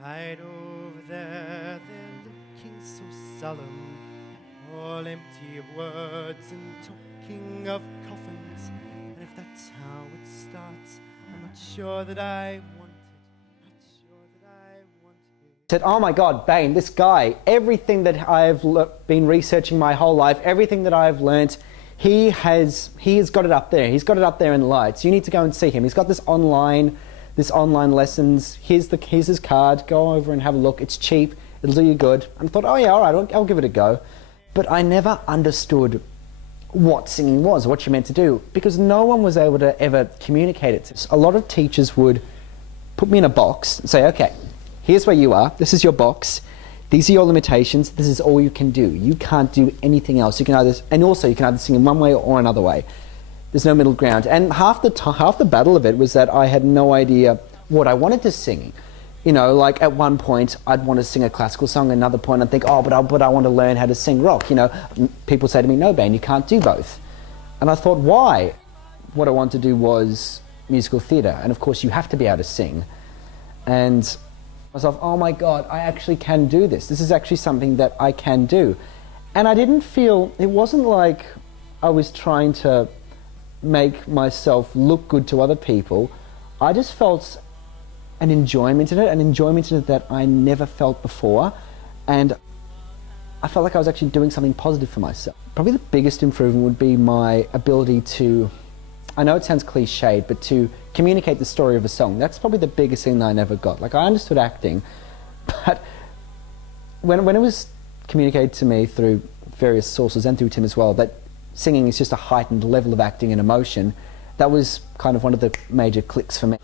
Right over there, they're looking so solemn, all empty of words and talking of coffins. And if that's how it starts, I'm not sure that I want it. Not sure that I want it. Said, oh my God, Bayne, this guy, everything that I've been researching my whole life, everything that I've learnt, he has got it up there. He's got it up there in lights. You need to go and see him. He's got this online lessons. Here's his card. Go over and have a look. It's cheap. It'll do you good. And I thought, oh yeah, all right, I'll give it a go. But I never understood what singing was, what you meant to do, because no one was able to ever communicate it to us. A lot of teachers would put me in a box and say, okay, here's where you are. This is your box. These are your limitations. This is all you can do. You can't do anything else. You can either, and also you can either sing in one way or another way. There's no middle ground. And half the battle of it was that I had no idea what I wanted to sing. You know, like at one point I'd want to sing a classical song, another point I'd think, oh, but I want to learn how to sing rock. You know, people say to me, no, Bayne, you can't do both. And I thought, why? What I wanted to do was musical theatre, and of course you have to be able to sing. And I was like, oh my God, I actually can do this. This is actually something that I can do. And I didn't feel, it wasn't like I was trying to make myself look good to other people. I just felt an enjoyment in it that I never felt before. And I felt like I was actually doing something positive for myself. Probably the biggest improvement would be my ability to, I know it sounds cliched, but to communicate the story of a song. That's probably the biggest thing that I never got. Like, I understood acting, but when it was communicated to me through various sources and through Tim as well, that singing is just a heightened level of acting and emotion, that was kind of one of the major clicks for me.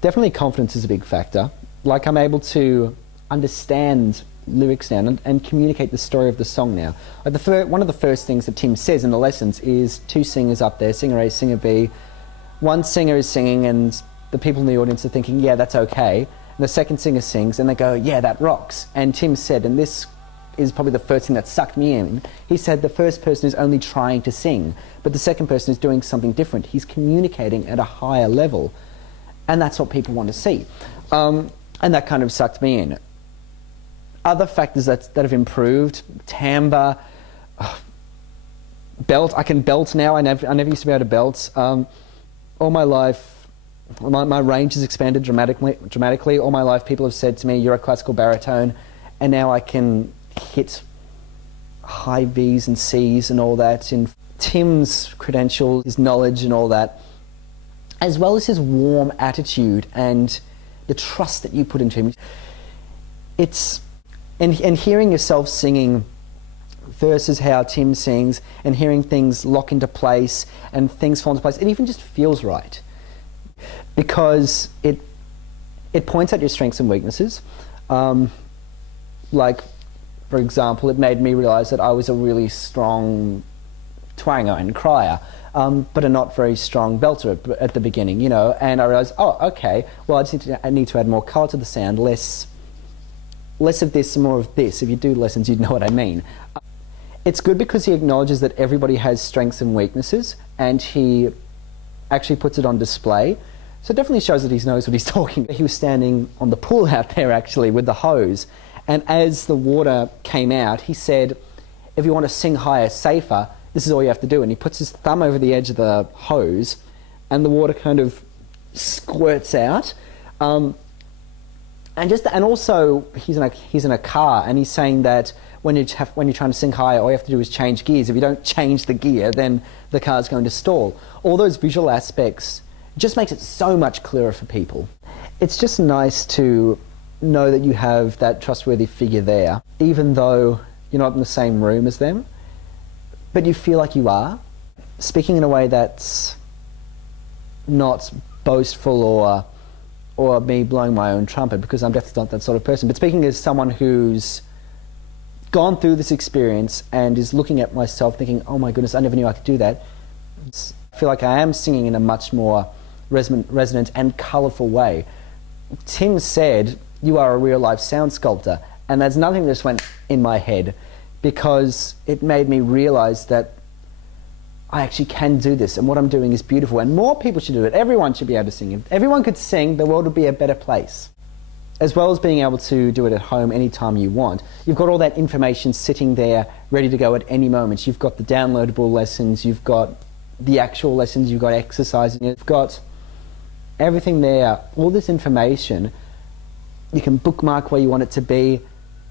Definitely confidence is a big factor. Like, I'm able to understand lyrics now and communicate the story of the song now. Like one of the first things that Tim says in the lessons is two singers up there, singer A, singer B. One singer is singing and the people in the audience are thinking, yeah, that's okay. And the second singer sings and they go, yeah, that rocks. And Tim said, and this is probably the first thing that sucked me in, he said the first person is only trying to sing, but the second person is doing something different. He's communicating at a higher level. And that's what people want to see. And that kind of sucked me in. Other factors that have improved, timbre, belt. I can belt now. I never used to be able to belt. All my life, my range has expanded dramatically. All my life, people have said to me, "You're a classical baritone," and now I can hit high V's and C's and all that. In Tim's credentials, his knowledge and all that, as well as his warm attitude and the trust that you put into him. It's and hearing yourself singing versus how Tim sings, and hearing things lock into place and things fall into place, it even just feels right, because it points out your strengths and weaknesses. Like, for example, it made me realise that I was a really strong twanger and crier, but a not very strong belter at the beginning, you know. And I realised, oh, okay, well, I need to add more colour to the sound, less of this and more of this. If you do lessons, you'd know what I mean. It's good because he acknowledges that everybody has strengths and weaknesses, and he actually puts it on display. So it definitely shows that he knows what he's talking about. He was standing on the pool out there, actually, with the hose, and as the water came out, he said, if you want to sing higher, safer, this is all you have to do. And he puts his thumb over the edge of the hose, and the water kind of squirts out. And also, he's in a car, and he's saying that when you're trying to sing higher, all you have to do is change gears. If you don't change the gear, then the car's going to stall. All those visual aspects just makes it so much clearer for people. It's just nice to know that you have that trustworthy figure there, even though you're not in the same room as them, but you feel like you are, speaking in a way that's not boastful or me blowing my own trumpet, because I'm definitely not that sort of person, but speaking as someone who's gone through this experience and is looking at myself thinking, oh my goodness, I never knew I could do that. I feel like I am singing in a much more resonant and colourful way. Tim said, you are a real life sound sculptor, and that's nothing that just went in my head, because it made me realise that I actually can do this, and what I'm doing is beautiful, and more people should do it. Everyone should be able to sing. If everyone could sing, the world would be a better place. as well as being able to do it at home anytime you want, you've got all that information sitting there ready to go at any moment. You've got the downloadable lessons, you've got the actual lessons, you've got exercises, you've got everything there, all this information. You can bookmark where you want it to be.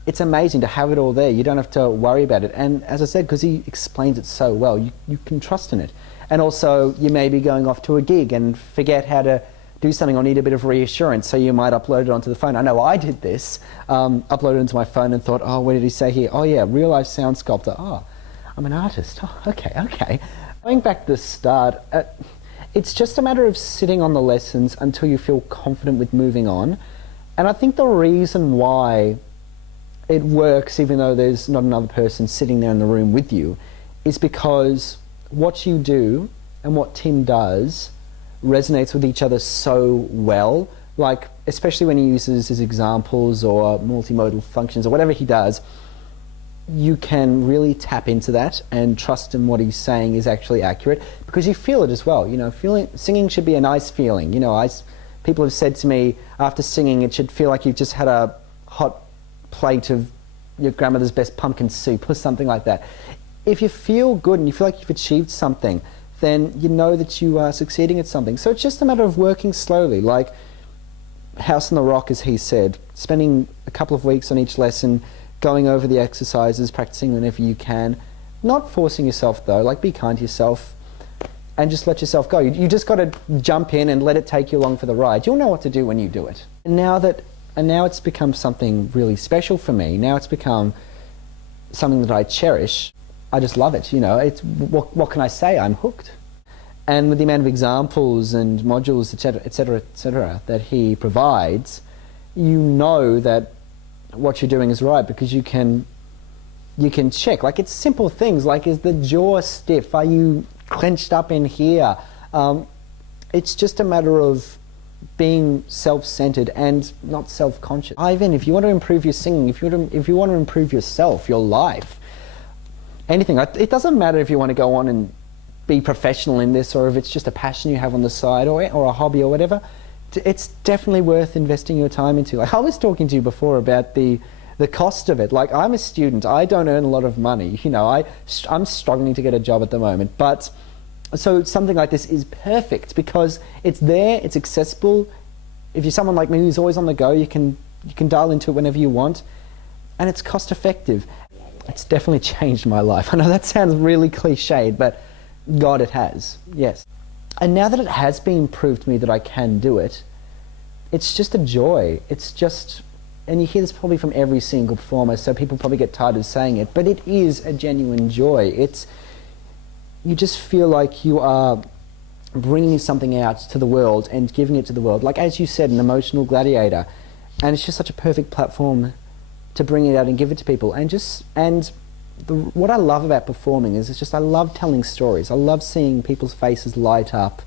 It's amazing to have it all there. You don't have to worry about it. And as I said, because he explains it so well, you can trust in it. And also, you may be going off to a gig and forget how to do something or need a bit of reassurance, so you might upload it onto the phone. I know I did this, uploaded it into my phone and thought, oh, what did he say here? Oh yeah, real life sound sculptor. Oh, I'm an artist. Oh, okay. Going back to the start, it's just a matter of sitting on the lessons until you feel confident with moving on. And I think the reason why it works, even though there's not another person sitting there in the room with you, is because what you do and what Tim does resonates with each other so well. Like, especially when he uses his examples or multimodal functions or whatever he does, you can really tap into that and trust in what he's saying is actually accurate, because you feel it as well. You know, singing should be a nice feeling. You know, people have said to me after singing, it should feel like you've just had a hot plate of your grandmother's best pumpkin soup or something like that. If you feel good and you feel like you've achieved something, then you know that you are succeeding at something. So it's just a matter of working slowly, like House on the Rock, as he said, spending a couple of weeks on each lesson, going over the exercises, practicing whenever you can, not forcing yourself though, like be kind to yourself and just let yourself go. You just got to jump in and let it take you along for the ride. You'll know what to do when you do it. And now it's become something really special for me. Now it's become something that I cherish. I just love it, you know. It's what can I say? I'm hooked. And with the amount of examples and modules, etc., that he provides, you know that what you're doing is right, because you can check. Like, it's simple things, like, is the jaw stiff? Are you clenched up in here? It's just a matter of being self-centered and not self-conscious. Ivan, if you want to improve your singing, if you want to improve yourself, your life, anything. It doesn't matter if you want to go on and be professional in this, or if it's just a passion you have on the side, or a hobby or whatever. It's definitely worth investing your time into. Like, I was talking to you before about the cost of it. Like, I'm a student. I don't earn a lot of money. You know, I'm struggling to get a job at the moment. But so something like this is perfect because it's there, it's accessible. If you're someone like me who's always on the go, you can dial into it whenever you want, and it's cost effective. It's definitely changed my life. I know that sounds really cliched, but God, it has, yes. And now that it has been proved to me that I can do it, it's just a joy. It's just, and you hear this probably from every single performer, so people probably get tired of saying it, but it is a genuine joy. You just feel like you are bringing something out to the world and giving it to the world. Like, as you said, an emotional gladiator. And it's just such a perfect platform to bring it out and give it to people. What I love about performing is I love telling stories. I love seeing people's faces light up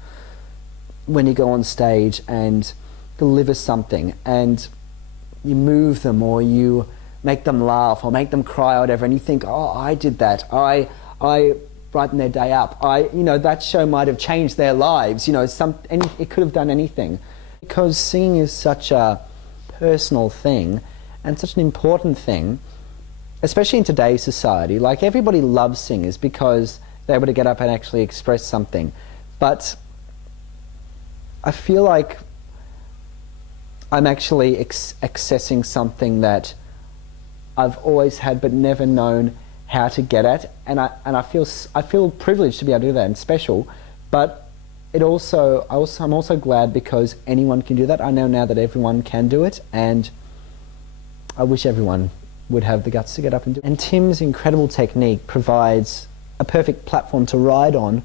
when you go on stage and deliver something, and you move them, or you make them laugh, or make them cry, or whatever, and you think, oh, I did that. I brightened their day up. That show might have changed their lives. You know, it could have done anything, because singing is such a personal thing and such an important thing, especially in today's society. Like, everybody loves singers because they're able to get up and actually express something. But I feel like I'm actually accessing something that I've always had but never known how to get at, and I feel privileged to be able to do that and special. But I'm also glad because anyone can do that. I know now that everyone can do it, and I wish everyone would have the guts to get up and do it. And Tim's incredible technique provides a perfect platform to ride on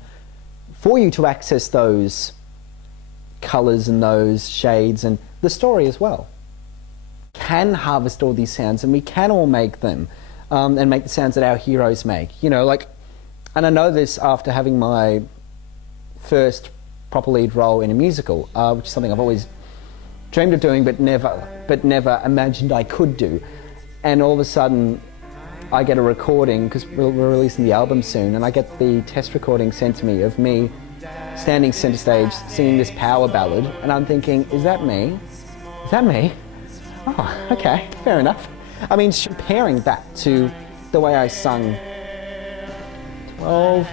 for you to access those colours and those shades and the story as well. Can harvest all these sounds, and we can all make them, and make the sounds that our heroes make. You know, like, and I know this after having my first proper lead role in a musical, which is something I've always dreamed of doing, but never imagined I could do. And all of a sudden, I get a recording, because we're releasing the album soon, and I get the test recording sent to me of me standing centre stage singing this power ballad, and I'm thinking, is that me? Is that me? Oh, okay, fair enough. I mean, comparing that to the way I sung 12,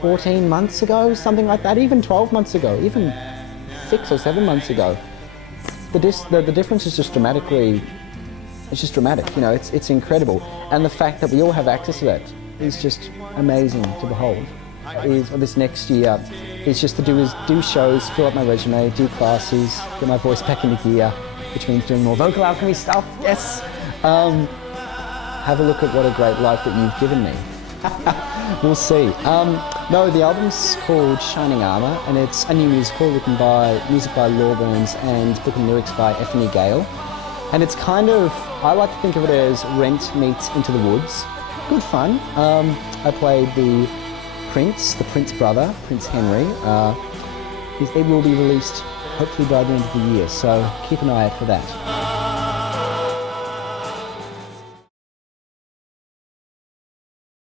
14 months ago, something like that, even 12 months ago, even 6 or 7 months ago, the difference is just dramatically, it's just dramatic, you know, it's incredible. And the fact that we all have access to that is just amazing to behold. This next year is just to do shows, fill up my resume, do classes, get my voice back into gear, which means doing more Vocal Alchemy stuff, yes. Have a look at what a great life that you've given me. We'll see. No, the album's called Shining Armour, and it's a new musical written by music by Law Burns and book and lyrics by Effany Gale. And it's kind of, I like to think of it as Rent meets Into the Woods. Good fun. I played the Prince brother, Prince Henry. It will be released hopefully by the end of the year, so keep an eye out for that.